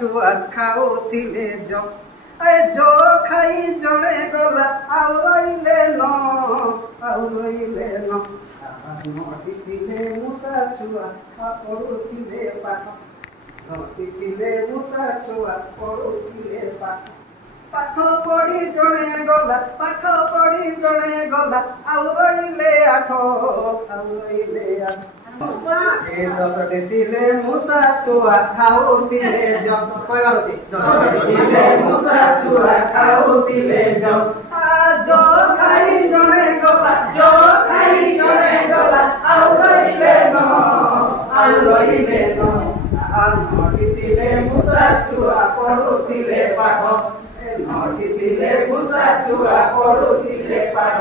छुआ खाऊथिले जो ए जो खाई जणे गला आउ रहिले न नटिथिले मूषा छुआ पढुथिले पाठ नटिथिले मूषा छुआ पढुथिले पाठ पाठ पढ़ी जणे गला पाठ पढ़ी जणे गला आउ रहिले आठ ए दशटी थिले मूषा छुआ खाऊथिले जो कहबार अछि दशटी थिले मूषा छुआ खाऊथिले जो जो खाई जणे गला जो खाई जणे गला आउ रहिले न नटिथिले मूषा छुआ पढुथिले पाठ नटिथिले मूषा छुआ पढुथिले पाठ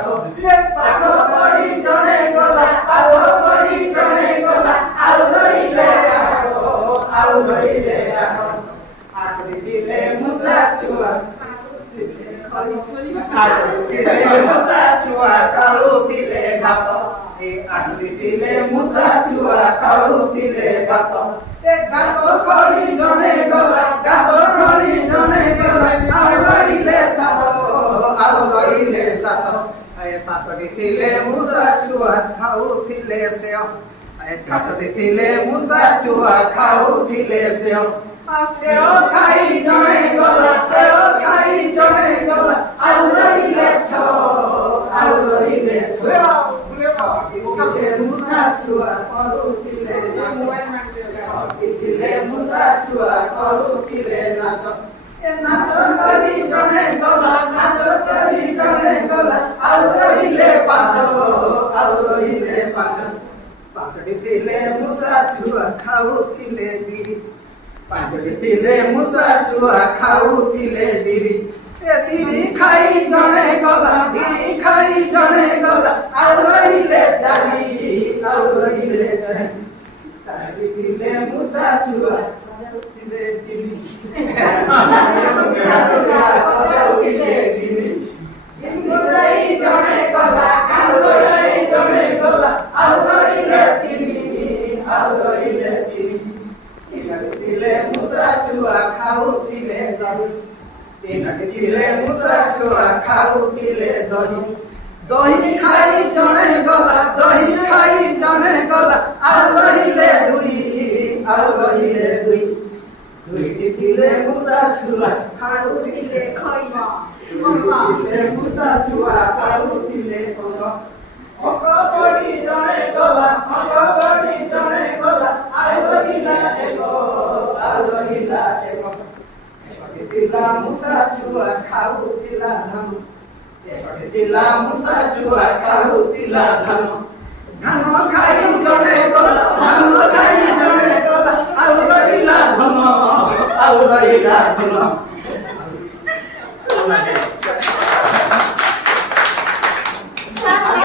पाठ पढ़ी जणे गला आउ पढ़ी जणे गला आउ रहिले आठटिथिले मूषा छुआ मूषा छुआ खाऊथिले भात आठटिथिले मूषा छुआ खाऊथिले भात ए गात खड़ी जणे गला गात खड़ी जणे गला आउ रहिले सात ए सातटिथिले मूषा छुआ खाऊथिले सेव ए सातटिथिले मूषा छुआ खाऊथिले सेव सेव खाई जणे गला सेव खाई जणे गला आउ रहिले छ मूषा छुआ खाऊथिले मूषा छुआ खाऊथिले नाच ए नाच करी जणे गला नाच करी जणे गला आउ रहिले पाँचटिथिले मूषा छुआ खाऊथिले बिरी पाँचटिथिले मूषा छुआ खाऊथिले बिरी ए बिरी खाई जणे गला बिरी खाई जणे गला आउ रहिले चारिथिले मूषा छुआ खाऊथिले जिनी मूषा छुआ खाऊथिले जिनी गोदाई जणे गला आउ गोदाई जणे गला आउ रहिले तिनटिथिले मूषा छुआ खाऊथिले दही तीनटिथिले मूषा छुआ खाऊथिले दही दही खाई जणे गला दही खाई जणे गला आउ रहिले दुईटिथिले मूषा छुआ खाऊथिले मूषा छुआ खाऊथिले अक पढ़ी जणे गला अक पढ़ी जणे गला आउ रहिला एक एकटिथिला मूषा छुआ खाऊथिला धान एकटिथिला मूषा छुआ खाऊथिला धान धान खाई जणे गला धान खाई जणे गला आउ रहिला